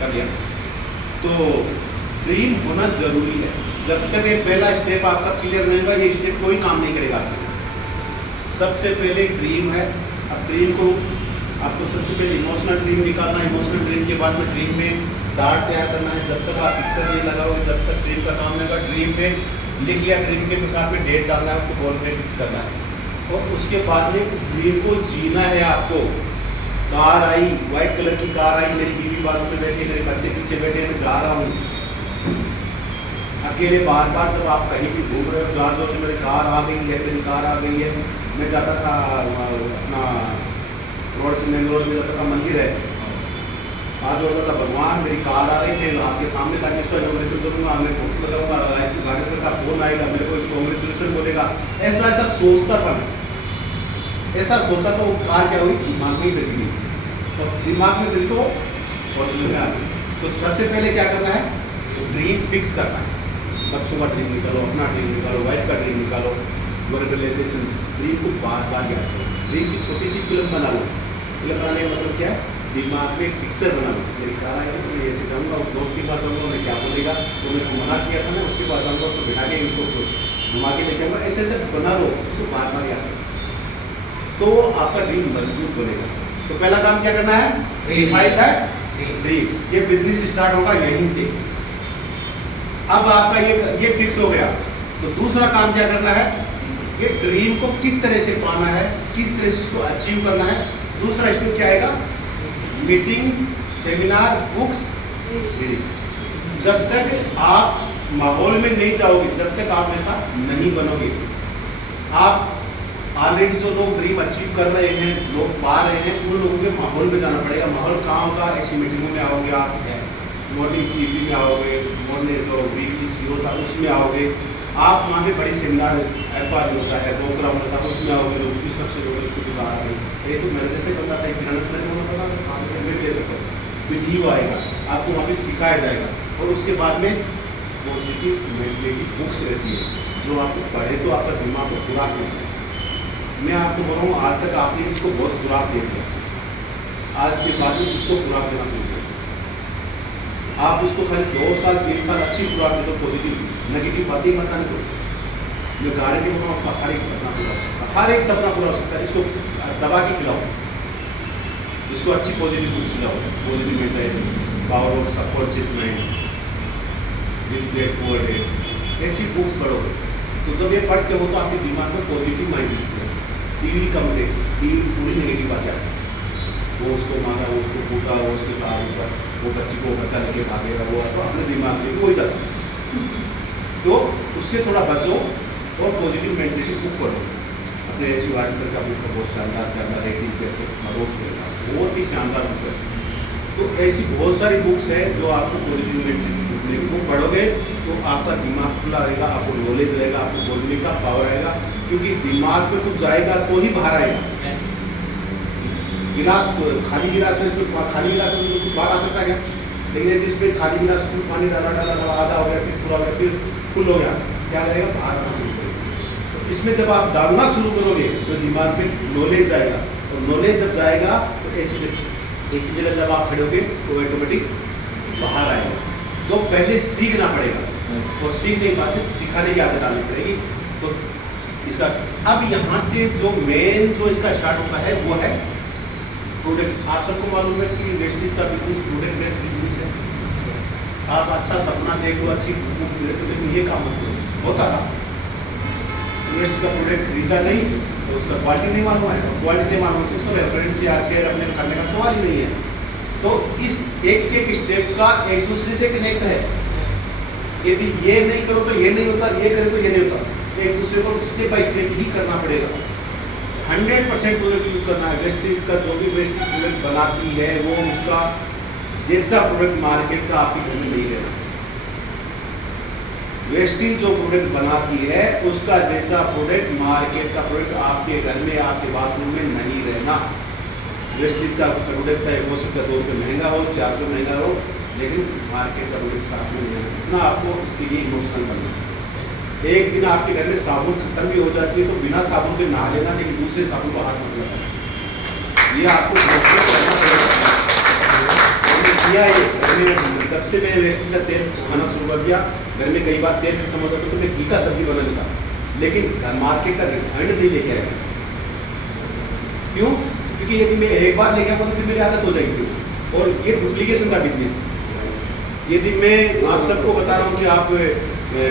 कर लिया। तो ड्रीम होना जरूरी है। जब तक ये पहला स्टेप आपका क्लियर नहीं होगा, ये स्टेप कोई काम नहीं करेगा आपके। सबसे पहले ड्रीम है। अब ड्रीम को आपको सबसे पहले इमोशनल ड्रीम निकालना है। इमोशनल ड्रीम के बाद में ड्रीम में चार्ट तैयार करना है। जब तक आप पिक्चर नहीं लगाओगे तब तक ड्रीम का काम नहीं होगा। ड्रीम में लिख लिया, ड्रीम के साथ में डेट डालना है, उसको बॉल पे फिक्स करना है। और उसके बाद में उस ड्रीम को जीना है आपको। कार आई, व्हाइट कलर की कार आई, मेरी बीवी बाजू में बैठी, मेरे बच्चे पीछे बैठे, मैं जा रहा हूँ अकेले। बार बार जब आप कहीं भी घूम रहे हो, जा रहे हो, मेरी कार आ गई है, मेरी कार आ गई है। मैं जाता था अपना रोड से, मेन रोड में जाता था, मंदिर है, आज होता था भगवान मेरी कार आ रही है, मैं आपके सामने जाके इसको इनोग्रेशन करूँगा, मैं फोटो लगाऊंगा, इसमें गाड़ी सर का फोन आएगा, मेरे को कॉन्ग्रेचुलेशन बोलेगा। ऐसा ऐसा सोचता था मैं, ऐसा सोचा तो वो कार क्या हुई, दिमाग में ही चली गई। तो दिमाग में चली तो ओरिजिनल में आ गई। तो सबसे पहले क्या करना है, तो ड्रीम फिक्स करना है। बच्चों का ड्रीम निकालो, अपना ड्रीम निकालो, वाइफ का ड्रीम निकालो, वर्बलाइजेशन। ड्रीम को बार बार याद करो। ड्रीम की छोटी सी फिल्म बना लो। फिल्म बनाने का मतलब क्या है, दिमाग में एक पिक्चर बना लो। मेरी कार आएगी तो मैं ऐसे जाऊँगा, उस दोस्त के पास जाऊँगा, मैं क्या बोलेगा, तो मेरे को मना किया था ना, उसके पास जाऊँगा, उसको बिठा के उसको घुमा के लेके आऊँगा। ऐसे ऐसे बना लो, उसको बार बार याद करो, तो आपका ड्रीम मजबूत बनेगा। तो पहला काम क्या करना है, डिफाइन है ड्रीम। ये बिजनेस स्टार्ट होगा यहीं से। अब आपका ये फिक्स हो गया। तो दूसरा काम क्या करना है, ये ड्रीम को किस तरह से पाना है, किस तरह से उसको अचीव करना है। दूसरा स्टेप क्या आएगा, मीटिंग, सेमिनार, बुक्स, रीडिंग। जब तक आप माहौल में नहीं जाओगे, जब तक आप ऐसा नहीं बनोगे। आप ऑलरेडी जो लोग ड्रीम अचीव कर रहे हैं, लोग पा रहे हैं, उन लोगों के माहौल में जाना पड़ेगा। माहौल कहाँ होगा, ऐसी मीटिंगों में आओगे आप, मॉर्निंग सीपी में आओगे, मॉर्निंग जो वीकली सी होता है उसमें आओगे आप। वहाँ पे बड़ी सेमिनार एफआर होता है, प्रोग्राम होता है, उसमें आओगे, लोग किस सबसे लोग उसको दिखा आ गई। ये तो मेरे जैसे बनता था, फाइनेंशियल होना पड़ा, काम में ले सकते हो, वीडियो आएगा, आपको वहाँ पे सिखाया जाएगा। और उसके बाद में पॉजिटिव मेंटलिटी बुक्स रहती है, जो आपको पढ़े तो आपका दिमाग को खुराक मिलता है। मैं आपको बोल रहा हूँ, आज तक आपने इसको बहुत खुराक दे दिया, आज के बाद में इसको खुराक देना शुरू करें। आप उसको खाली 2 साल 3 साल अच्छी खुराक दे दो, पॉजिटिव, नेगेटिव बातें मत आने दो। मैं गारंटी बोल रहा हूँ, आपका हर एक सपना पूरा हो सकता है, हर एक सपना पूरा हो सकता है। इसको दबा के खिलाओ, इसको अच्छी पॉजिटिव बुक्स खिलाओ, positive mentality, power of subconscious mind, this day poor day, ऐसी बुक्स पढ़ोगे तो जब ये पढ़ते हो तो आपके दिमाग में पॉजिटिव माइंड है। टीवी कम देखो, टीवी पूरी नेगेटिव बातें आती है, वो उसको मारा, वो उसको कूटा, वो उसके साथ ऊपर, वो बच्ची को बच्चा लेके भागेगा, वो अपने दिमाग में कोई जाता है। तो उससे थोड़ा बचो और पॉजिटिव मेंटलिटी बुक पढ़ो। अपने ऐसी वाणी सर का बुक बहुत शानदार रेटिंग चैप्टर बहुत ही शानदार बुक है। तो ऐसी बहुत सारी बुक्स है जो आपको पॉजिटिव मेंटलिटी बुक पढ़ोगे तो आपका दिमाग खुला रहेगा, आपको नॉलेज रहेगा, आपको बोलने का पावर आएगा। क्योंकि दिमाग में कुछ जाएगा तो ही बाहर आएगा। गिलास खाली गिलास है, इसमें खाली गिलास में कुछ बाहर आ सकता है क्या? लेकिन यदि इसमें खाली गिलास में पानी डाला आधा हो गया, फिर पूरा हो गया, फिर फुल हो गया, क्या करेगा, बाहर आना शुरू करेगा। तो इसमें जब आप डालना शुरू करोगे तो दिमाग में नॉलेज आएगा, और नॉलेज जब जाएगा तो ऐसी जगह जब आप खड़े होगे तो ऑटोमेटिक बाहर आएगा। तो पहले सीखना पड़ेगा, और सीखने के बाद सिखाने की आदत डालनी पड़ेगी। तो इसका अब यहाँ से जो मेन जो इसका स्टार्ट होता है वो है प्रोडक्ट। आप सबको मालूम है कि वेस्टेज का बिजनेस प्रोडक्ट बेस्ड बिजनेस है। आप अच्छा सपना देखो, अच्छी लेकिन ये काम होता था, वेस्ट का प्रोडक्ट खरीदा नहीं तो उसका क्वालिटी नहीं मालूम है, क्वालिटी नहीं मालूम है तो उसको रेफरेंस या शेयर अपने करने का सवाल ही नहीं है। तो इस एक एक स्टेप का एक दूसरे से कनेक्ट है। यदि ये नहीं करो तो ये नहीं होता, ये करे तो ये नहीं होता। एक दूसरे को स्टेप बाय स्टेप ही करना पड़ेगा। 100% प्रोडक्ट यूज करना है। वेस्टेज का जो भी वेस्टेज प्रोडक्ट बनाती है वो उसका जैसा प्रोडक्ट मार्केट का आपके घर में नहीं रहना। वेस्टेज जो प्रोडक्ट बनाती है उसका जैसा प्रोडक्ट मार्केट का प्रोडक्ट आपके घर में, आपके बाथरूम में नहीं रहना। वेस्टेज का प्रोडक्ट चाहे हो सकता है 2 रुपये महंगा हो, 4 रुपये महंगा हो, लेकिन मार्केट का प्रोडक्ट साथ में नहीं रहना। इतना आपको इसके लिए इमोशनल बनना है। एक दिन आपके घर में साबुन खत्म भी हो जाती है तो बिना साबुन के नहा लेना, लेकिन दूसरे साबुन को हाथ मत लगाना। ये आपको किया, ये सबसे मैंने वेस्टेज का तेल खाना शुरू कर दिया। घर में कई बार तेल खत्म होता तो मैं घी का सब्जी बना लेता, लेकिन घर मार्केट का रिफाइंड नहीं लेके आएगा। क्यों? क्योंकि यदि मैं एक बार लेके आऊँगा तो फिर मेरी आदत हो जाएगी। और ये डुप्लीकेशन का बिजनेस है। यदि मैं आप सबको बता रहा हूँ कि आप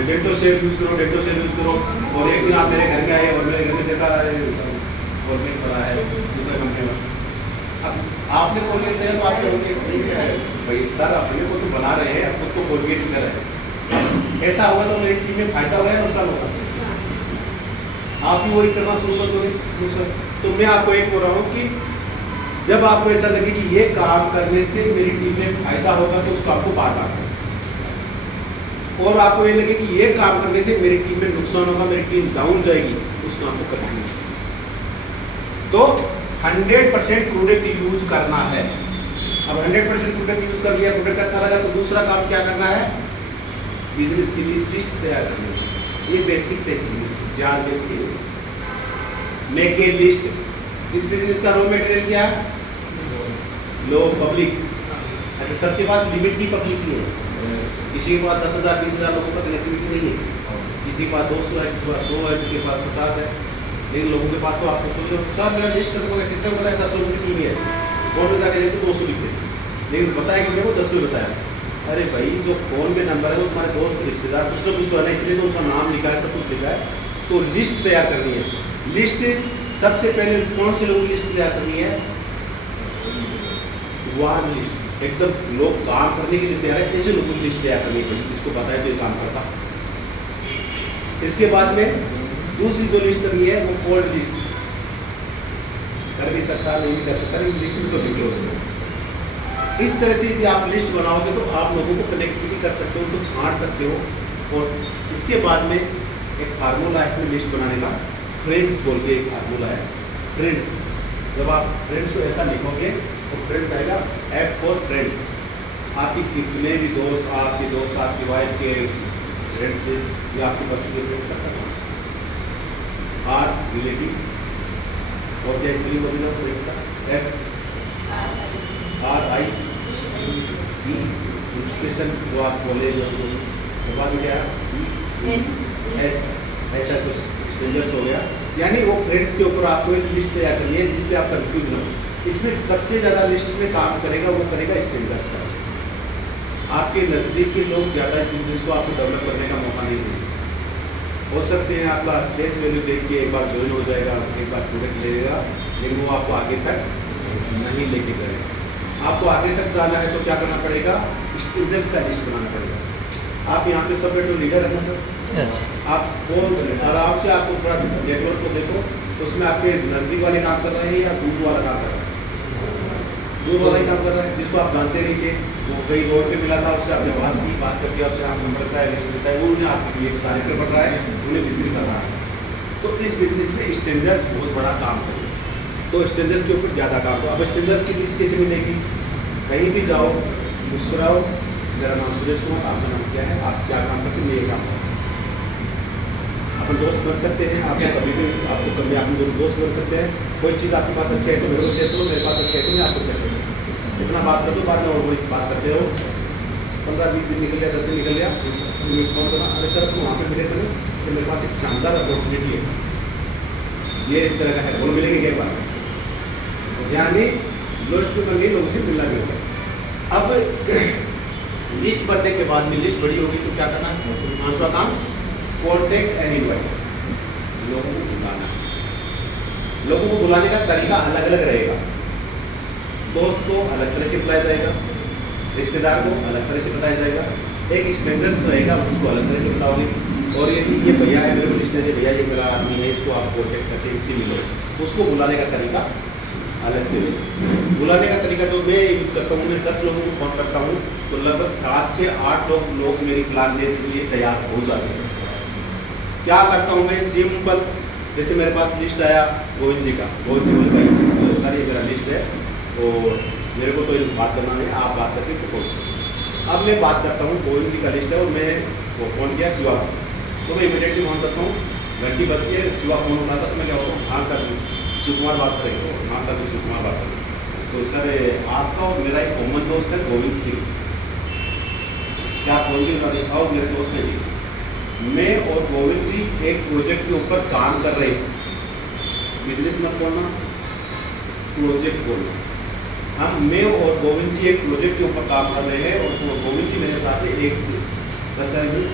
डेल्टो सेल यूज़ करो, डेल्टो सेल यूज़ करो, और एक दिन आप मेरे घर में आए और मेरे घर में देखा गवर्नमेंट बड़ा है दूसरा कंपनी में, अब आपने कोलगेट दिया तो आप कहोगे भाई सर अपने को तो बना रहे हैं, खुद तो कोलगेट ही कर रहे हैं। ऐसा होगा तो मेरी टीम में फायदा होगा या नुकसान होगा? आप भी वही करना शुरू कर दोगे। तो मैं आपको एक बोल रहा हूँ कि जब आपको ऐसा लगे कि ये काम करने से मेरी टीम में फायदा होगा तो उसको आपको बार बार करना, और आपको ये लगे कि ये काम करने से मेरी टीम में नुकसान होगा, मेरी टीम डाउन जाएगी, उस काम को करना है। तो 100% प्रोडक्ट यूज करना है। अब 100% प्रोडक्ट यूज कर लिया, प्रोडक्ट अच्छा लगा, तो दूसरा काम क्या करना है? बिजनेस के लिए लिस्ट तैयार करनी है। ये बेसिक्स है बिजनेस के लिए। Make a list. इस बिजनेस का रॉ मटेरियल क्या है? लो पब्लिक। अच्छा, सबके पास लिमिट की पब्लिक नहीं है। किसी के पास 10,000 20,000 लोगों का कनेक्टिविटी नहीं है, किसी के पास 200 है, किसी के पास 100 है, किसी के पास 50 है। लेकिन लोगों के पास तो आपको सोचो सर मेरा लिस्ट खत्म हो गया, कितने बताया? 10 लोगों की टीम है, फोन में जाके देखो 200 लिखते, लेकिन बताया कि मेरे को 10 में बताया। अरे भाई जो फोन में नंबर है वो तुम्हारे दोस्त रिश्तेदार कुछ ना कुछ तो है ना, इसलिए तो उसका नाम लिखा है, सब कुछ लिखा है। तो लिस्ट तैयार करनी है। लिस्ट सबसे पहले कौन से लोगों की लिस्ट तैयार करनी है? वार लिस्ट। एकदम लोग काम करने के लिए तैयार है, ऐसे लोगों की लिस्ट तैयार करनी है जिसको पता है तो ये काम करता। इसके बाद में दूसरी जो लिस्ट करनी है वो कोल्ड लिस्ट। कर भी सकता नहीं भी कर सकता, लेकिन लिस्ट में तो लिखे हो। इस तरह से यदि आप लिस्ट बनाओगे तो आप लोगों को कनेक्टिविटी कर सकते हो, उनको छांट सकते हो। और इसके बाद में एक फार्मूला है इसमें लिस्ट बनाने का, फ्रेंड्स बोल के एक फार्मूला है। फ्रेंड्स, जब आप फ्रेंड्स को ऐसा लिखोगे तो फ्रेंड्स आएगा F फॉर फ्रेंड्स। आपकी कितने भी दोस्त, आपकी वाइफ के फ्रेंड्स या आपके बच्चों के फ्रेंड्स सकता है। आर रिलेटिव, और क्या स्पेलिंग होगी ना फ्रेंड्स का? FRIE। एजुकेशन जो आप कॉलेज और बाद में क्या ऐसा कुछ स्ट्रेंजर्स हो गया। यानी वो फ्रेंड्स के ऊपर आपको एक लिस्ट तैयार करनी है जिससे आप कंफ्यूज ना हो। इसमें सबसे ज़्यादा लिस्ट में काम करेगा वो करेगा स्ट्रेंजर्स का। आपके नज़दीक के लोग ज़्यादा जिसको आपको डेवलप करने का मौका नहीं देंगे। हो सकते हैं आपका स्ट्रेस वैल्यू देख के एक बार ज्वाइन हो जाएगा, एक बार प्रोडक्ट ले लेगा, लेकिन वो आपको आगे तक नहीं लेके जाएगा। आपको आगे तक जाना है तो क्या करना पड़ेगा? स्ट्रेंजर्स का लिस्ट बनाना पड़ेगा। आप यहाँ पे सब बैठो, लीडर है ना सर? आप फोन आराम से आपको पूरा नेटवर्क को देखो, उसमें आपके नज़दीक वाले काम कर रहे हैं या दूर वाला काम कर रहा है? दूर वाला ही काम कर रहा है, जिसको आप जानते नहीं थे, वो कहीं रोड पे मिला था, उससे आपने बात करके उससे आप नंबर का है, लिस्ट देता है, वो उन्हें आपके लिए तारीफ से बढ़ रहा है, उन्हें बिजनेस कर रहा है। तो इस बिजनेस में स्ट्रेंजर्स बहुत बड़ा काम करें, तो स्ट्रेंजर्स के ऊपर ज़्यादा काम करो। अब स्ट्रेंजर्स की लिस्ट कैसे मिलेगी? कहीं भी जाओ, मुस्कुराओ, मेरा नाम सुरेश कुमार, आपका नाम क्या है, आप क्या काम करते हैं, ये काम करते हैं। अपन दोस्त बन सकते हैं, आपको कभी भी आपको कभी आप दोस्त बन सकते हैं। कोई चीज़ आपके पास अच्छी है तो मेरे को शेयर करो, मेरे पास अच्छी है तो मैं आपको शेयर करूँ। इतना बात कर दो, बाद में और कोई बात करते रहो। 15-20 दिन निकल गया, 10 दिन निकल गया, तुम्हें फोन करना, अरे सर तुम वहाँ पे मिले थे तो मेरे पास एक शानदार अपॉर्चुनिटी है, ये इस तरह का है, वो मिलेंगे एक बार। यानी लिस्ट में बन गई, लोगों से मिलना भी होगा। अब लिस्ट बनने के बाद में लिस्ट बड़ी होगी तो क्या करना है? पांचवा काम, कॉन्टेक्ट एंड इनवाइट। लोगों को बुलाना। लोगों को बुलाने का तरीका अलग अलग रहेगा। दोस्त को अलग तरह से बुलाया जाएगा, रिश्तेदार को अलग तरह से बताया जाएगा, एक स्ट्रेंजर्स रहेगा उसको अलग तरह से बताओगे। और यदि ये भैया है, मेरे को लिस्ट दे, भैया ये मेरा आदमी है, इसको आप कॉन्टेक्ट करके इससे मिलो, उसको बुलाने का तरीका अलग से मिले। बुलाने का तरीका जो मैं यूज करता हूँ, मैं 10 लोगों को फोन करता हूँ तो लगभग 7 से 8 लोग मेरी प्लान देने के लिए तैयार हो जाते हैं। क्या करता हूँ मैं? सिंपल, जैसे मेरे पास लिस्ट आया गोविंद जी का, गोविंद जी बोल भाई सर ये मेरा लिस्ट है और मेरे को तो बात करना नहीं, आप बात करके फोन। अब मैं बात करता हूँ, गोविंद जी का लिस्ट है और मैं वो फ़ोन किया शिवा को, तो मैं इमीडिएटली फोन करता हूँ, घंटी बजती है, शिवा फोन उठाता तो मैं क्या होता हूँ, हाँ सर शिव कुमार बात करेंगे, हाँ सर शिव कुमार बात करेंगे। तो सर आपका और मेरा एक कॉमन दोस्त है गोविंद सिंह, क्या खोल के बता दिखाओ मेरे दोस्त ने जी, मैं और गोविंद जी एक प्रोजेक्ट के ऊपर काम कर रहे हैं। बिजनेस मत बोलना, प्रोजेक्ट बोलना। हम मैं और गोविंद जी एक प्रोजेक्ट के ऊपर काम कर रहे हैं और गोविंद जी मेरे साथ एक सरकारी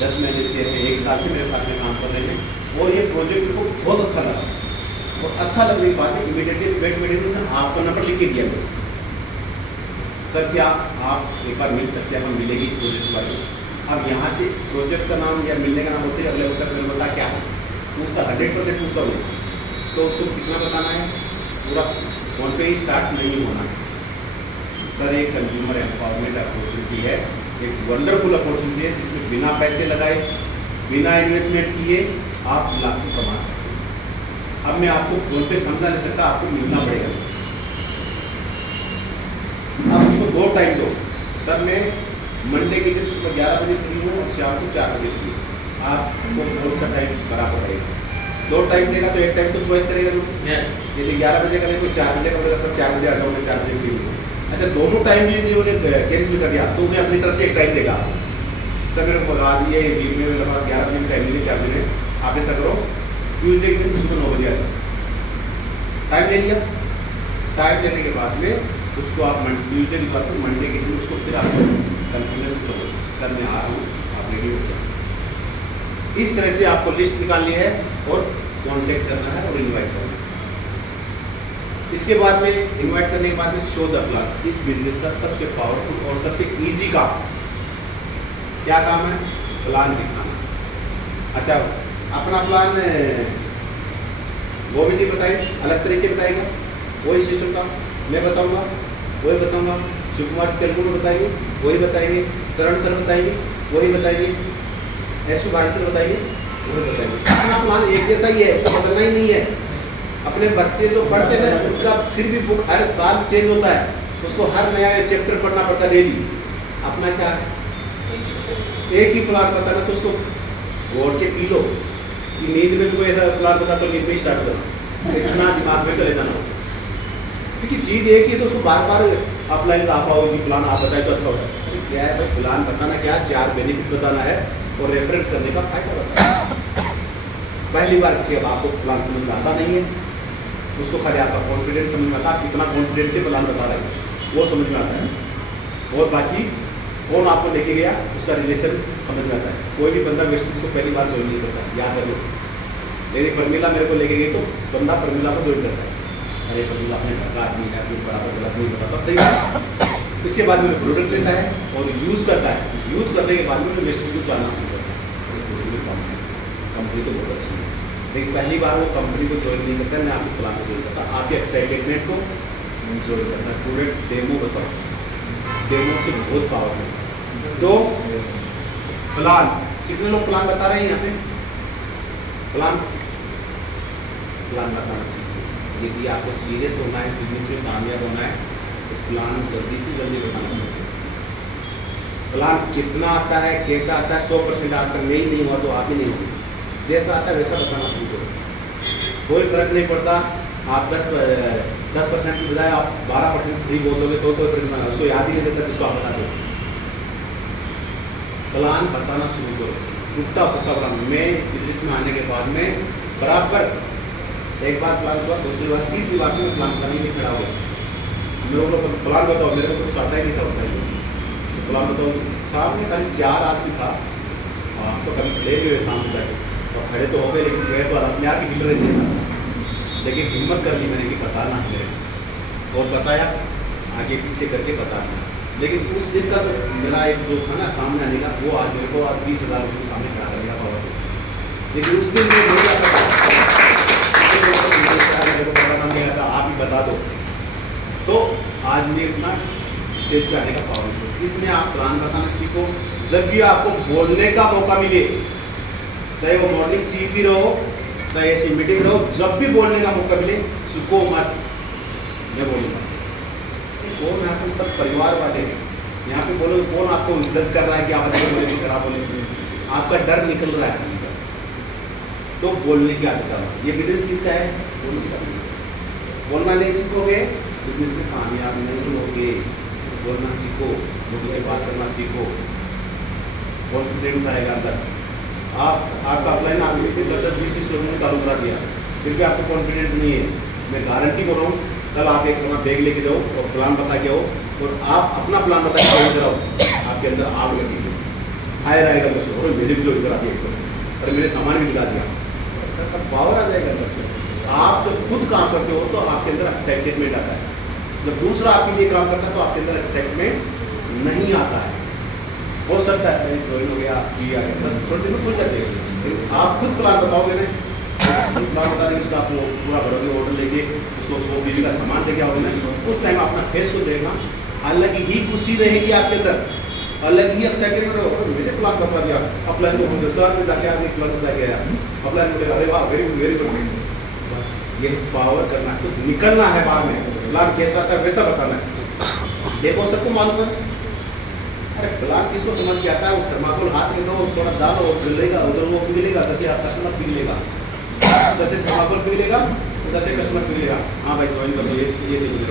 10 महीने से 1 साल से मेरे साथ में काम कर रहे हैं और ये प्रोजेक्ट को बहुत अच्छा लगा। और अच्छा लगने के बाद इमीडिएटली वेट मेडिसिन आपका नंबर लिख के दिया गया, सर क्या आप एक बार मिल सकते हैं, हम मिलेगी इस प्रोजेक्ट वाले। अब यहाँ से प्रोजेक्ट का नाम या मिलने का नाम होते अगले उत्तर में बता क्या है पूछता, 100% पूछता हूँ। तो उसको कितना बताना है, पूरा फोन पे ही स्टार्ट नहीं होना। सर एक कंज्यूमर एम्पावरमेंट अपॉर्चुनिटी है, एक वंडरफुल अपॉर्चुनिटी है जिसमें बिना पैसे लगाए बिना इन्वेस्टमेंट किए आप लाखों कमा सकते हैं। अब मैं आपको फोन पे समझा नहीं सकता, आपको मिलना पड़ेगा। अब उसको 2 टाइम दो, सर मैं मंडे के दिन सुबह 11 बजे फ्री हूँ और शाम को 4 बजे फ्री हूँ, आपको बहुत सा टाइम बराबर रहेगा। 2 टाइम देगा तो एक टाइम तो चॉइस करेगा जो यदि 11 बजे करें तो 4 बजे का बोलेगा सर 4 बजे आ जाओ, मैं 4 बजे फ्री हूँ। अच्छा दोनों टाइम यदि उन्हें कैंसिल कर दिया तो उन्हें अपनी तरफ से एक टाइम देगा, सर मेरे को आज ये वीक में मेरे पास 11 बजे टाइम नहीं 4 बजे आप ऐसा करो ट्यूजडे के दिन सुबह 9 बजे आ जाओ। टाइम ले लिया, टाइम लेने के बाद में उसको आप ट्यूजडे के बाद मंडे के दिन उसको फिर आप कन्फर्मेशन करो, सर मैं आ रहा हूँ आप रेडी हो जाओ। इस तरह से आपको लिस्ट निकालनी है और कॉन्टेक्ट करना है और इनवाइट करना है। इसके बाद में इनवाइट करने के बाद में शो द प्लान। इस बिजनेस का सबसे पावरफुल और सबसे इजी काम क्या काम है, प्लान दिखाना। अच्छा अपना प्लान गोविंद जी बताइए, अलग तरीके से बताएगा, वही सिस्टम का मैं बताऊंगा, वही बताऊंगा। शिव कुमार तेलुगु में बताएंगे, वही बताएंगे। शरण सर बताएंगे, वही बताएंगे। एस भारत सर बताएंगे, वही बताएंगे। अपना प्लान एक जैसा ही है, उसको बदलना ही नहीं है। अपने बच्चे जो पढ़ते हैं उसका फिर भी बुक हर साल चेंज होता है, उसको हर नया चैप्टर पढ़ना पड़ता है डेली। अपना क्या है, एक ही प्लान बताना, तो उसको गौर से पी लो कि नींद में कोई ऐसा प्लान बता तो नींद में ही स्टार्ट करना, इतना दिमाग में चले जाना। क्योंकि चीज़ एक ही तो उसको बार बार अपलाइन आप पाओगे, प्लान आप बताए तो अच्छा होता है। अरे क्या है भाई, प्लान बताना क्या, 4 बेनिफिट बताना है और रेफरेंस करने का फायदा बताना है। पहली बार किसी अब आपको प्लान समझ में आता नहीं है, उसको खाली आपका कॉन्फिडेंस समझ में आता है, आप कितना कॉन्फिडेंस से प्लान बता रहे हैं वो समझ में आता है। और बाकी कौन आपको लेके गया उसका रिलेशन समझ में आता है। कोई भी बंदा वेस्टेज को पहली बार ज्वाइन नहीं करता, याद रखो। यदि प्रमिला मेरे को लेके गई तो बंदा प्रमिला को ज्वाइन करता है, अरे प्रमिला अपने घर का आदमी है, बराबर गलत नहीं बताता, सही बात। इसके बाद में प्रोडक्ट लेता है और यूज़ करता है, यूज़ करने के बाद में वेस्टेज को जानना शुरू करता है। कंपनी तो बहुत अच्छी है, लेकिन पहली बार वो कंपनी को ज्वाइन नहीं करता, मैं आपके प्लान को ज्वाइन करता, आपके एक्साइटेडमेंट को ज्वाइन करता है। प्रोडक्ट डेमो बताओ, डेमो से बहुत पावरफुल। तो प्लान, कितने लोग प्लान बता रहे हैं यहाँ पे? प्लान बताना सीखो। यदि आपको सीरियस होना है, बिजनेस में कामयाब होना है, तो प्लान जल्दी से जल्दी बताना सीखो। प्लान कितना आता है, कैसा आता है, 100% आज तक नहीं हुआ तो आप ही नहीं होंगे। जैसा आता है वैसा बताना शुरू करो, कोई फर्क नहीं पड़ता। आप 10% की बजाय आप 12% फ्री बोल दोगे तो कोई फर्क नहीं, उसको याद ही नहीं देता जिसको आप बता दो। प्लान बताना शुरू करो, टूटा फूटा प्लान। मैं इस बिजनेस में आने के बाद में बराबर एक बार प्लान हुआ, दूसरी बार, तीसरी बार में प्लान करने के लिए खड़ा हो गया। मेरे को प्लान बताओ, मेरे को कुछ आता ही नहीं था, बताइए प्लान बताओ। सामने खाली 4 आदमी था, आप तो कभी खड़े भी हुए सामने जाके, और खड़े तो हो गए लेकिन गए तो अपने आप ही हिल रहे थे सब। लेकिन हिम्मत कर ली मैंने कि बताना है मेरे को, और बताया, आगे पीछे करके बताना। लेकिन उस दिन का तो मेरा एक जो था ना सामने आने का, वो आज मेरे को 20,000 रुपये सामने खड़ा कर गया पावर। लेकिन उस दिन में मेरे को पता नहीं आता, आप ही बता दो, तो आज मैं इतना स्टेज पे आने का पावर। इसमें आप प्लान बताना सीखो। जब भी आपको बोलने का मौका मिले, चाहे वो मॉर्निंग सीपी रहो, चाहे ऐसी मीटिंग रहो, जब भी बोलने का मौका मिले सुको मत, मैं बोलूँगा। कौन यहाँ पर सब परिवार वाले हैं, यहाँ पे बोलो कौन आपको जज कर रहा है कि आप अच्छे बोले खराब बोले, आपका डर निकल रहा है बस। तो बोलने की आदत डालो। ये बिजनेस किसका है? बोलना नहीं सीखोगे बिजनेस में कामयाब नहीं होगे। बोलना सीखो, लोगों से बात करना सीखो, कॉन्फिडेंस आएगा अंदर। आपका अपलाइन आपके 10-20 लोगों ने चालू करा दिया, फिर भी आपको कॉन्फिडेंस नहीं है, मैं गारंटी बोल रहा हूँ कल आप एक अपना बैग लेके जाओ और प्लान बता के आओ और आप अपना प्लान बता के कराओ, आपके अंदर आग लगेगी, फायर आएगा मुझसे, और मेरे भी जो करा दिया और मेरे सामान भी निकाल दिया, इसका पावर आ जाएगा अंदर से। आप जब खुद काम करते हो तो आपके अंदर एक्साइटमेंट आता है, जब दूसरा आपके लिए काम करता है तो आपके अंदर एक्साइटमेंट नहीं आता है। हो सकता है ज्वाइन हो गया, जी आ गया, थोड़े दिन में खुल जाते हैं। आप खुद प्लान बताओगे ना, प्लान बता देंगे उसका आप पूरा भरोगे ऑर्डर लेके, उसको वो बिजली का सामान देके आओगे ना, उस टाइम अपना फेस को देखना, अलग ही खुशी रहेगी आपके अंदर, अलग ही एक्साइटमेंट होगा। मेरे प्लान बता दिया, अपलाइन को मुझे सर में जाके आगे प्लान बता गया, अपलाइन को अरे वाह वेरी गुड वेरी गुड। बस ये पावर करना, तो निकलना है बाहर में, प्लान कैसा था वैसा बताना है। देखो सबको मालूम है, अरे प्लान किसको समझ के आता है, वो थर्माकोल हाथ में दो, थोड़ा डालो, पिघलेगा, उधर वो पिघलेगा, जैसे आप कस्टमर पिघलेगा, जैसे थर्माकोल पिघलेगा जैसे कस्टमर पिघलेगा। हाँ भाई ज्वाइन कर लो, ये देखिए।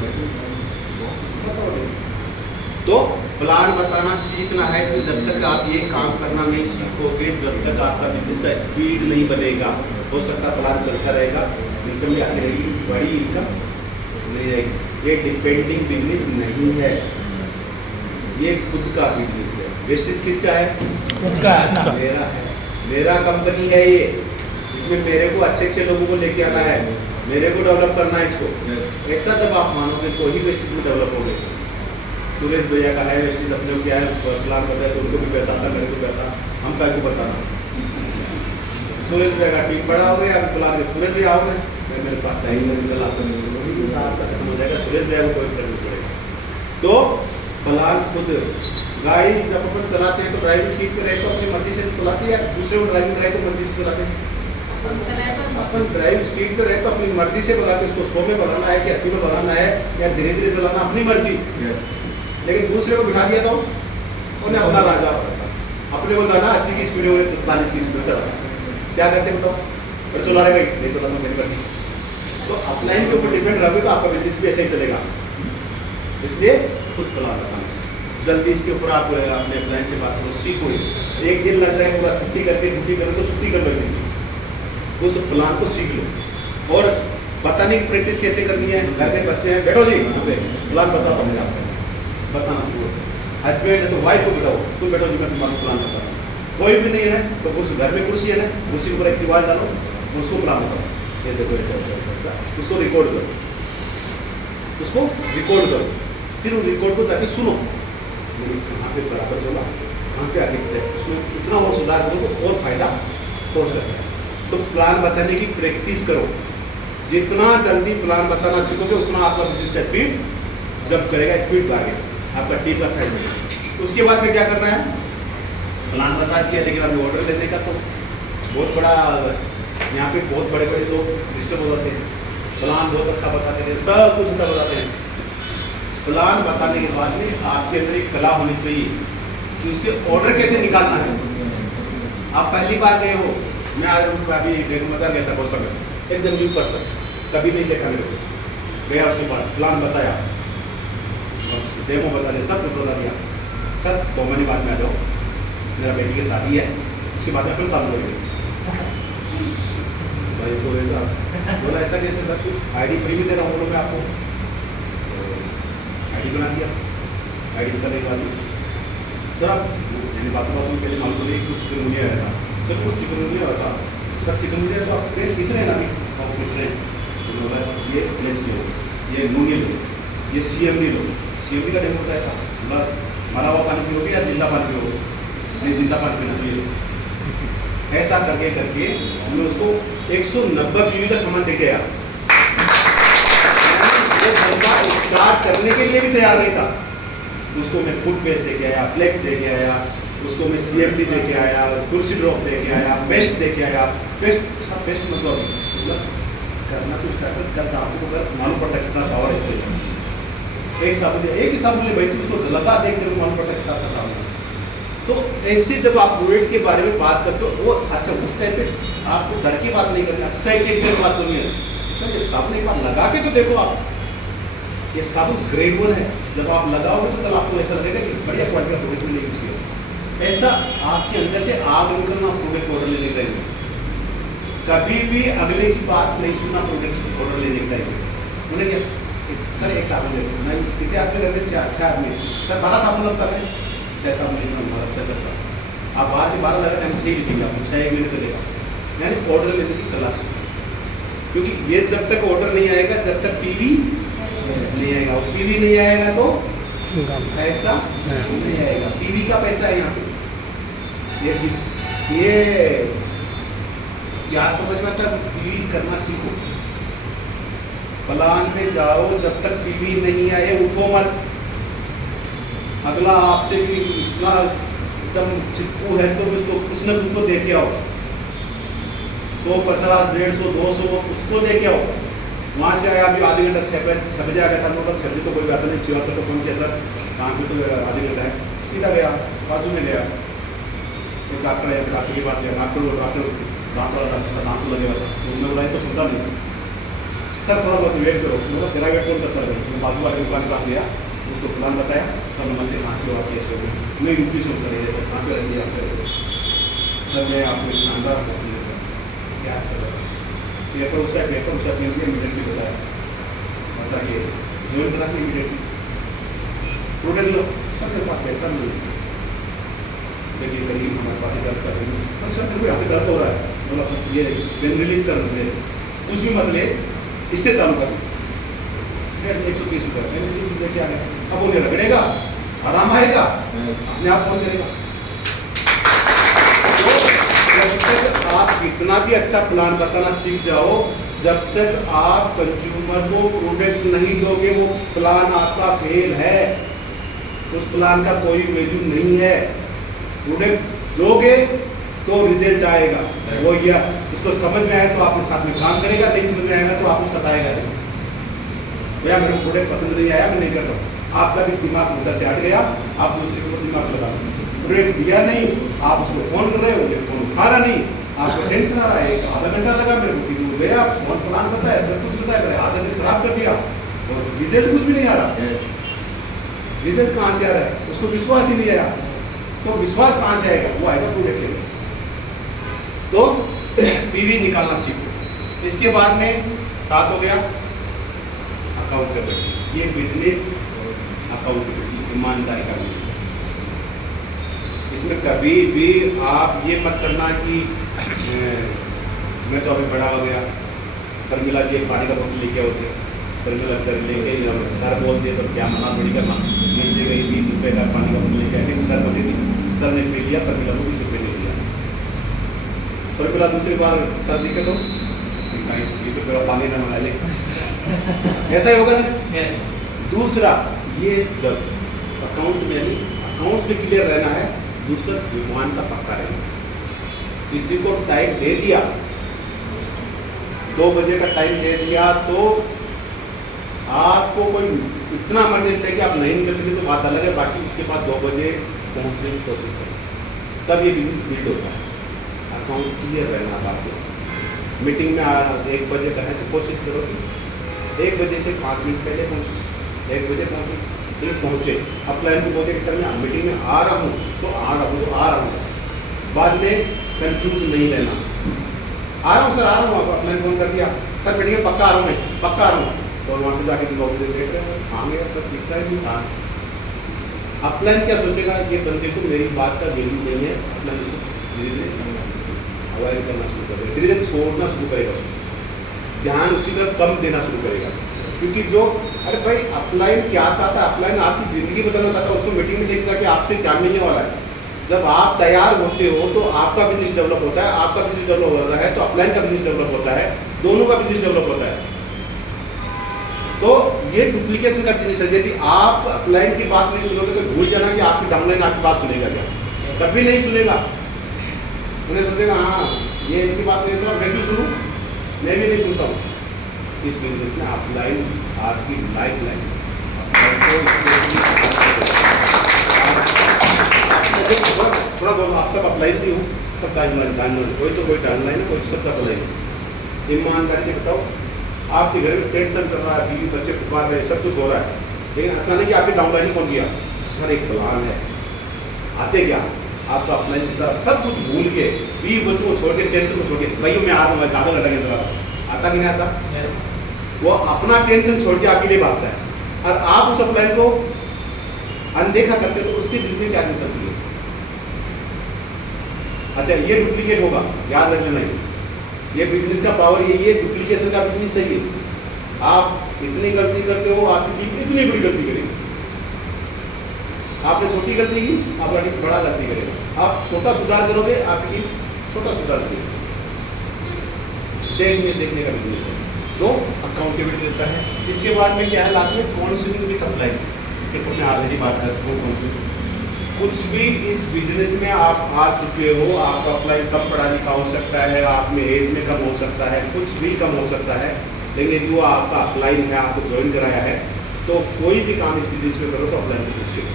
तो प्लान बताना सीखना है, इसमें जब तक आप ये काम करना नहीं सीखोगे, जब तक आपका बिजनेस का स्पीड नहीं बनेगा। हो सकता है प्लान चलता रहेगा, इनकम भी आती रहेगी, बड़ी इनकम नहीं रहेगी। ये डिपेंडिंग बिजनेस नहीं है, ये खुद का बिजनेस है। वेस्टेज किसका है? खुद का है ना, मेरा है, मेरा कंपनी है ये, इसमें मेरे को अच्छे अच्छे लोगों को लेके आना है, मेरे को डेवलप करना है इसको। ऐसा जब आप मानोगे तो ही वेस्टेज में डेवलप होगे। सुरेश भैया का है वेस्टेज, अपने को क्या है प्लान बताया तो उनको भी पैसा आता, मेरे को पैसा, हम क्या को बताना। सुरेश भैया का टीम बड़ा हो गया, अब प्लान में सुरेश भैया आओगे, मेरे पास टाइम नहीं निकल आता, आपका खत्म हो जाएगा, सुरेश भैया को कोई फर्क नहीं पड़ेगा। तो प्लान खुद, गाड़ी जब अपन चलाते हैं तो ड्राइविंग सीट पे रहे तो अपनी मर्जी से चलाते हैं, दूसरे को ड्राइविंग कराए तो मर्जी से चलाते हैं। अपन ड्राइविंग सीट पे रहे तो अपनी मर्जी से भगाते, उसको 100 में भगाना है कि 80 में भगाना है या धीरे धीरे चलाना, अपनी मर्जी। लेकिन दूसरे को बिठा दिया तो उन्हें अपना राजा, अपने को जाना 80 की स्पीड में 40 की स्पीड चलाना, क्या करते बताओ, और चला रहे भाई नहीं चलाना मेरी मर्जी। तो अपलाइन के ऊपर डिपेंड रहोगे तो आपका बिजनेस भी ऐसे ही चलेगा। इसलिए खुद प्लान बताना, जल्दी इसके ऊपर आप अपने क्लाइंट से बात करो, सीखो। एक दिन लग जाए पूरा, छुट्टी करके ड्यूटी करो तो छुट्टी कर लो, उस प्लान को सीख लो। और बताने की प्रैक्टिस कैसे करनी है, घर में बच्चे हैं, बैठो जी यहाँ पे प्लान बताता हूँ, आपको बताना शुरू। हस्बैंड है तो वाइफ को बिठाओ, तुम बैठो जी मैं तुम्हारा प्लान बताता हूँ। कोई भी नहीं है तो उस घर में कुर्सी है ना, कुर्सी के ऊपर एक दीवार डालो, उसको प्लान बताओ, ये देखो ऐसा, उसको रिकॉर्ड करो, उसको रिकॉर्ड करो, फिर उस रिकॉर्ड को जाके सुनो, कहाँ पे बराबर बोला, कहाँ पे आगे, उसमें इतना और सुधार करो तो और फायदा हो सकता है। तो प्लान बताने की प्रैक्टिस करो, जितना जल्दी प्लान बताना सीखोगे उतना आपका बिजनेस का स्पीड जब करेगा, स्पीड बढ़ेगा, आपका टीम का साइज बढ़ेगा। उसके बाद में क्या करना है, प्लान बता दिया, लेकिन अभी ऑर्डर लेने का तो बहुत बड़ा, यहाँ पे बहुत बड़े बड़े लोग डिस्टर्ब हो जाते हैं। प्लान बहुत अच्छा बताते थे, सब कुछ अच्छा बताते हैं, प्लान बताने के बाद में आपके अंदर एक कला होनी चाहिए कि उससे ऑर्डर कैसे निकालना है। आप पहली बार गए हो, मैं आज अभी डेमो गया था बहुत समय, एकदम न्यू पर्सन, कभी नहीं देखा मेरे को, गया उसके पास, प्लान बताया, डेमो बता दिया, सब कुछ बता दिया, सर 2 महीने बाद में आ जाओ, मेरा बेटी की शादी है, उसके बाद अपन चालू करेंगे। भाई तो बोला ऐसा कैसे सर, कुछ आईडी फ्री में दे रहा हूँ मैं आपको, आईडी बना दिया, आईडी बताने के बाद सर आप मैंने बातों पहले मालूम नहीं कुछ चिकनगुनिया आया था, सर कुछ चिकनगुनिया आया था, सर चिकनगुनिया तो आप पेन खींच रहे हैं ना, अभी आप खींच रहे हैं, तो बोला ये प्लेस लो, ये नूनी लो, ये CMD लो, CMD का डेमो बताया था, बोला मरा हुआ पानी पियोगे या जिंदा पानी पियोगे, नहीं जिंदा पानी पीना चाहिए। ऐसा करके करके हमने उसको 190 PV का सामान देके आया, वो बंदा स्टार्ट करने के लिए भी तैयार नहीं था, उसको मैं फुट पेस्ट देके आया, फ्लेक्स देके आया, उसको मैं CMD देके आया, कुर्सी ड्रॉप देके आया, बेस्ट देके आया, बेस्ट सब बेस्ट मतलब करना तो स्टार्ट करता, आपको मालूम पड़ता है कितना पावर है इसमें। एक हिसाब से भाई उसको लगा देख कर मालूम पड़ता है कितना सा काम है। तो ऐसे जब आप प्रोडक्ट के बारे में बात करते हो, वो अच्छा उस टाइम पे आपको डर की बात नहीं करनी, एक्साइटेड की बात करनी है। इसमें ये साबुन एक बार लगा के तो देखो आप, ये साबुन ग्रेडेबल है, जब आप लगाओगे तो कल आपको ऐसा लगेगा कि बढ़िया क्वालिटी का प्रोडक्ट मिलेगी उसकी। ऐसा आपके अंदर से आग निकलना प्रोडक्ट ऑर्डर लेने के टाइम। कभी भी अगले की बात नहीं सुनना प्रोडक्ट ऑर्डर लेने के टाइम। उन्हें क्या सर एक साबुन दे दो, नहीं कितने आदमी लग रहे क्या अच्छा आदमी सर 12 साबुन लगता है, 6 साबुन लेना हमारा अच्छा लगता है। आप बाहर से 12 लगाते हैं, हम 6 लिखेंगे, आपको 6 एक महीने चलेगा। यानी ऑर्डर लेने की कला सीखो, क्योंकि ये जब तक ऑर्डर नहीं आएगा जब तक पीवी नहीं आएगा, और पीवी नहीं आएगा तो पैसा नहीं आएगा। पीवी का पैसा है यहाँ पे। ये क्या समझ में आता है? पीवी करना सीखो, प्लान में जाओ, जब तक पीवी नहीं आए उठो मत। अगला आपसे भी इतना एकदम चिपकू है तो उसको कुछ न कुछ तो दे के आओ, 100, 50, 150, 200 उसको दे के आओ। वहाँ से आया अभी आधे घंटा 6 बजे आ गया था, मतलब 6 बजे तो कोई बात नहीं, सेवा से तो फोन किया सर कहाँ पे, तो आधे घंटा है, सीधा गया बाजू में गया, तो डॉक्टर है, डॉक्टर के पास गया, डॉक्टर दांत वाला डॉक्टर दांत लगेगा था, उन्होंने बोला तो सुनता नहीं सर, थोड़ा बहुत वेट करो, मतलब तेरा वेट कौन करता है। बाजू वाले दुकान के पास गया, उसको प्लान बताया, सर नमस्ते कहाँ से हो आप, कैसे हो, मैं यूपी से हूँ सर, ये कहाँ पे रहेंगे आप, सर मैं आपको शानदार क्या सर पेपर उसका इमीडिएटली बताया, मतलब कि ज्वाइन करा के इमीडिएटली प्रोडक्ट लो, सब मेरे पास पैसा नहीं, देखिए करीब हमारे पास गलत कर रही है, सर मेरे को यहाँ पे गलत हो रहा है, बोला ये पेन रिलीफ कर रहे कुछ भी मत ले, इससे चालू कर 130 रुपये लेके आ गया। अब उन्हें रगड़ेगा, आराम आएगा, अपने आप फोन करेगा। तो जब तक आप कितना भी अच्छा प्लान बताना सीख जाओ, जब तक आप कंज्यूमर को प्रोडक्ट नहीं दोगे वो प्लान आपका फेल है, उस प्लान का कोई वैल्यू नहीं है। प्रोडक्ट दोगे तो रिजल्ट आएगा, वो या उसको समझ में आए तो आपके साथ में काम करेगा, नहीं समझ में आएगा तो आपको सताएगा नहीं, भैया मेरे को प्रोडक्ट पसंद नहीं आया मैं नहीं करता हूँ। आपका भी दिमाग उधर से हट गया, आप दूसरे को दिमाग लगा, प्रोडक्ट दिया नहीं, आप उसको फोन कर रहे हो, फोन उठा रहा नहीं, आपको टेंशन आ रहा है, आधा घंटा लगा मेरे को, दूर गया, फोन प्लान बताया, सब कुछ बताया, आधा दिन खराब कर दिया और रिजल्ट कुछ भी नहीं आ रहा। रिजल्ट कहाँ से आ रहा है? उसको विश्वास ही नहीं आया, तो विश्वास कहाँ से आएगा? वो आएगा प्रोडक्ट लेने से। तो पीवी निकालना सीखो। इसके बाद में 7 हो गया अकाउंटेबिलिटी, ये बिजनेस अकाउंटेबिलिटी, ईमानदारी का बिजनेस। इसमें कभी भी आप ये मत करना कि मैं तो अभी बड़ा हो गया, पर मिला जी पानी का बोतल लेके होते, पर मिला कर लेके सर बोल दिए तो क्या मना थोड़ी करना, नीचे गई 20 रुपये का पानी का बोतल लेके आए थे, सर बोले थी, सर ने पी लिया, पर मिला को 20 रुपये नहीं दिया, पर मिला दूसरी बार सर दिखे तो 20 रुपये का पानी ना मंगा ले, ऐसा ही होगा ना। दूसरा ये जब अकाउंट में यानी अकाउंट्स में क्लियर रहना है, दूसरा जुबान का पक्का रहना। किसी को टाइम दे दिया, 2 बजे का टाइम दे दिया, तो आपको कोई इतना इमरजेंसी है कि आप नहीं निकल सके तो बात अलग है, बाकी उसके बाद 2 बजे पहुंचने की कोशिश करें, तब ये बिजनेस बिल्ड होता है। अकाउंट क्लियर रहना बाकी। मीटिंग में 1 बजे का है तो कोशिश करो कि 1 बजे से 5 मिनट पहले पहुँचे, 1 बजे पहुँचे, अपलाइन को बोलते कि सर मैं मीटिंग में आ रहा हूँ तो आ रहा हूँ, बाद में कंफ्यूज नहीं रहना, आ रहा हूँ सर आ रहा हूँ, अपलाइन फोन कर दिया, सर मीटिंग में पक्का आ रहा हूँ, मैं पक्का आ रहा हूँ, और वहाँ पे जाके देख रहे हैं हाँ गया सर दिख रहा है नहीं हाँ। अपलाइन क्या सोचेगा, ये बंदे को मेरी बात का वैल्यू नहीं है, अपलाइन उसको धीरे धीरे अवॉइड करना शुरू कर देगा, धीरे धीरे छोड़ना शुरू करेगा, ध्यान उसकी तरफ कम देना शुरू करेगा। क्योंकि जो अरे भाई अपलाइन क्या चाहता है, अपलाइन आपकी ज़िंदगी बदलना चाहता है, उसको मीटिंग में देखता कि आपसे क्या मिलने वाला है। जब आप तैयार होते हो तो आपका बिजनेस डेवलप होता है, आपका बिजनेस डेवलप होता है तो अपलाइन का बिजनेस डेवलप होता है, दोनों का बिजनेस डेवलप होता है। तो ये डुप्लीकेशन का बिजनेस है। यदि आप अपलाइन की बात नहीं सुनोगे तो भूल जाना कि आपकी डाउनलाइन आपकी बात सुनेगा क्या, कभी नहीं सुनेगा। उन्हें सोचेगा हाँ ये इनकी बात नहीं सुना, मैं क्यों सुनूँ, मैं भी नहीं सुनता हूँ। इस बिजनेस में अपलाइन आपकी लाइफ लाइन, थोड़ा बहुत आप सब अपलाइन भी हो, सब डाउनलाइन, कोई तो कोई डाउनलाइन है, कोई सब अपलाइन है। ईमानदारी से बताओ, आपके घर में टेंशन कर रहा है, बीवी बच्चे मार रहे हैं, सब कुछ हो रहा है, लेकिन अचानक ही आपकी डाउनलाइन कौन किया, सर एक प्लान है, आते क्या आपका अपलाइन सब कुछ भूल के भी बच्चों को छोड़ के टेंशन को छोड़ के भाई मैं आ रहा हूँ, मैं आधा घंटा के अंदर आता कि नहीं आता? वो अपना टेंशन छोड़ के आपके लिए भागता है, और आप उस अपलाइन को अनदेखा करते तो उसके दिल में क्या निकलती है? अच्छा, ये डुप्लीकेट होगा, याद रख लेना। ये बिजनेस का पावर यही है, डुप्लीकेशन का बिजनेस सही है। आप इतनी गलती करते हो, आपकी टीम इतनी बड़ी गलती करेगी। आपने छोटी गलती की, आपका टीम बड़ा गलती करेगा। आप छोटा सुधार करोगे, आपकी टीम छोटा सुधार करेगी। देखने का बिजनेस है, तो अकाउंटेबिलिटी रहता है। इसके बाद में क्या है, लास्ट में काउंसलिंग विद अपलाइन। इसके ऊपर मैं ऑलरेडी बात कर चुका हूँ। कुछ भी इस बिजनेस में आप आ चुके हो, आपका अपलाइन कम पढ़ा लिखा हो सकता है, आप में एज में कम हो सकता है, कुछ भी कम हो सकता है, लेकिन जो आपका अपलाइन है, आपको ज्वाइन कराया है, तो कोई भी काम इस बिजनेस में करो तो अपलाइन को पूछिए।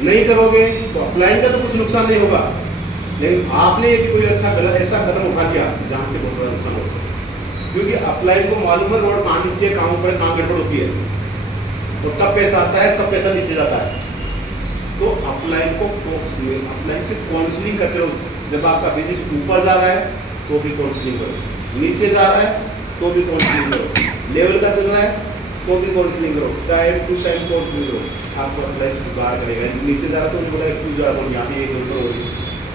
नहीं करोगे तो अपलाइन का तो कुछ नुकसान नहीं होगा, लेकिन आपने यदि कोई अच्छा गलत ऐसा कदम उठा लिया जहाँ से बहुत बड़ा नुकसान हो सकता है। क्योंकि अपलाइन को मालूम है रोड कहाँ नीचे काम ऊपर काम गड़बड़ होती है, तो कब पैसा आता है, कब पैसा नीचे जाता है। तो अपलाइन को अपलाइन से काउंसलिंग करते हो। जब आपका बिजनेस ऊपर जा रहा है तो भी काउंसलिंग करो, नीचे जा रहा है तो भी काउंसलिंग करो, लेवल का चल रहा है तो भी काउंसलिंग करो, टाइम टू टाइम काउंसलिंग करो। आपको अपलाइन सुधार करेगा। नीचे जा रहा तो बोला तू जो है यहाँ पे ये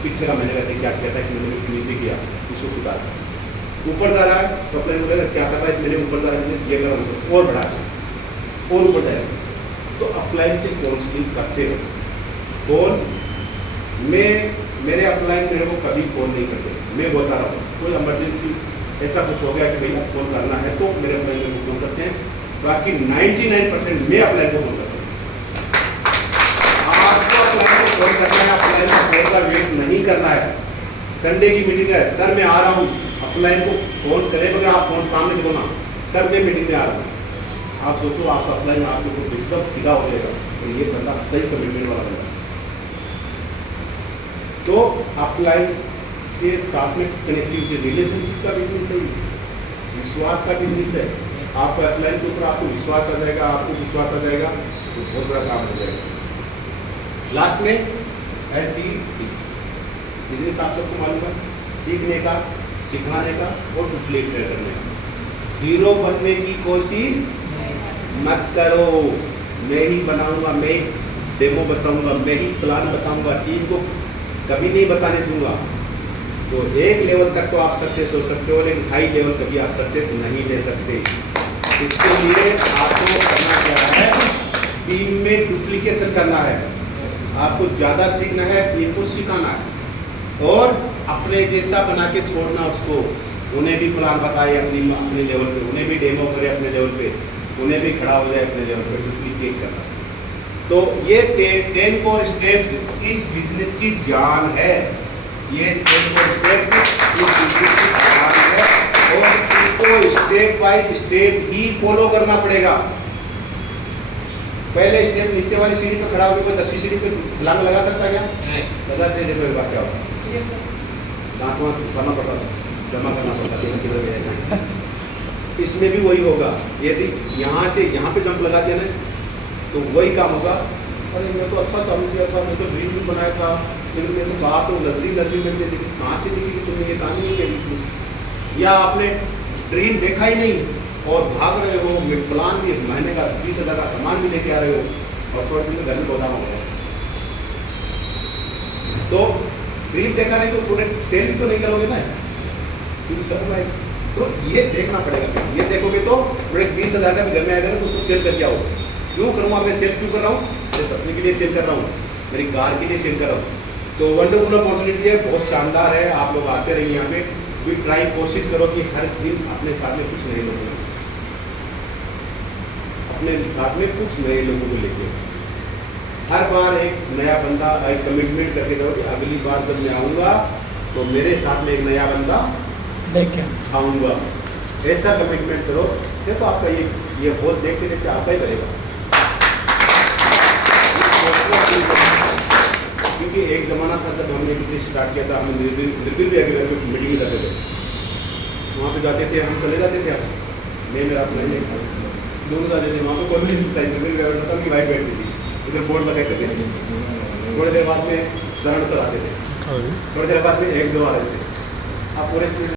पीछे का मैंने कहते क्या किया था, इसमें मैंने नीचे किया, इसको सुधार। ऊपर जा रहा है तो अपलाइन बोलेगा क्या कर रहा है, इसमें ऊपर जा रहा है, ये कर रहा है और बढ़ा और ऊपर जाएगा। तो अपलाइन से काउंसलिंग करते हो। फोन मेरे अपलाइन मेरे को कभी फोन नहीं करते। मैं बता रहा हूँ, कोई इमरजेंसी ऐसा कुछ हो गया कि भैया फोन करना है तो मेरे अपलाइन मेरे को फोन करते हैं। बाकी 99% मैं अपलाइन को फोन करता हूँ। आपको अपलाइन को फोन करना है, अपलाइन को फोन का वेट नहीं करना है। संडे की मीटिंग है, सर मैं आ रहा हूँ, अपलाइन को फोन करे बगैर आप फोन सामने से बोलना सर मैं मीटिंग में आ रहा हूँ। आप सोचो आपका अपलाइन आपके ऊपर एकदम फिदा हो जाएगा, तो ये बंदा सही कमिटमेंट वाला बंदा। तो अपलाइन से साथ में कनेक्टिविटी, रिलेशनशिप का बिजनेस है, विश्वास का बिजनेस है। आपका अपलाइन के ऊपर आपको विश्वास आ जाएगा, आपको विश्वास आ जाएगा तो बहुत बड़ा काम हो जाएगा। लास्ट में एलटीडी बिजनेस आप सबको मालूम है, सीखने का, सिखाने का और डुप्लीकेट करने का। हीरो बनने की कोशिश मत करो। मैं ही बनाऊंगा, मैं ही डेमो बताऊंगा, मैं ही प्लान बताऊंगा, टीम को कभी नहीं बताने दूंगा। तो एक लेवल तक तो आप सक्सेस हो सकते हो, लेकिन हाई लेवल कभी आप सक्सेस नहीं ले सकते। इसके लिए आपको करना क्या है, टीम में डुप्लीकेशन करना है, आपको ज़्यादा सीखना है, टीम को सिखाना है और अपने जैसा बना के छोड़ना उसको। उन्हें भी प्लान बताए अपने लेवल पे, उन्हें भी डेमो करे अपने लेवल पे, उन्हें भी खड़ा हो जाए अपने लेवल पे। डुप्लीकेट करना, तो ये 10 4 स्टेप्स इस बिजनेस की जान है। ये 10 4 स्टेप्स इस बिजनेस की जान है और इनको step by step he follow करना पड़ेगा। पहले स्टेप नीचे वाली सीढ़ी पे खड़ा होकर कोई 10वीं सीढ़ी पे छलांग लगा सकता क्या? लगाते देखो एक बात क्या होगा, दांत वाँत करना पड़ता, जमा करना पड़ता, किधर जाएगा। इसमें भी वही होगा। यदि यहाँ से यहाँ पे जंप लगाते हैं ना तो वही काम होगा। अरे मैं तो अच्छा चालू किया था, मैं तो ड्रीम भी बनाया था, लेकिन मैं तो बात तो नजदीक में लेकिन कहाँ से दिखी कि तुम्हें ये काम नहीं किया बीच में, या आपने ड्रीम देखा ही नहीं और भाग रहे हो, प्लान भी महीने का 20,000 का सामान भी लेके आ रहे हो और थोड़े दिन में घर में पौधा हो गया। तो ड्रीम देखा नहीं तो प्रोडक्ट सेल भी तो नहीं करोगे ना, क्योंकि सब में तो ये देखना पड़ेगा। ये देखोगे तो प्रोडक्ट 20,000 का भी घर में आएगा तो उसको सेल करके आओ। क्यों करूँगा मैं सेल, क्यों कर रहा हूँ, मैं सपने के लिए सेल कर रहा हूँ, मेरी कार के लिए सेल कर रहा हूँ। तो वंडरफुल अपॉर्चुनिटी है, बहुत शानदार है। आप लोग आते रहिए यहाँ पे, भी ट्राई कोशिश करो कि हर दिन अपने साथ में कुछ नए लोगों अपने साथ में कुछ नए लोगों को लेके हर बार एक नया बंदा एक कमिटमेंट करके दो कि अगली बार जब मैं आऊँगा तो मेरे साथ में एक नया बंदा लेके आऊँगा। ऐसा कमिटमेंट करो। देखो आपका ये बहुत देखते देखते आपका ही करेगा, क्योंकि एक ज़माना था जब हमने बिजनेस स्टार्ट किया था, हम निर्बिल भी अगर मीटिंग में जाते थे, वहाँ पे जाते थे, हम चले जाते थे। मैं मेरा अपना एक साथ दोनों जाते थे वहाँ पे, कोई भी निर्बिल व्यवस्था की वाइट बैठती थी, इधर बोर्ड लगा करते थे। थोड़ी देर बाद में जरण सर आते थे, हाँ जी। थोड़ी देर बाद में 1-2 आ रहे थे। आप पूरे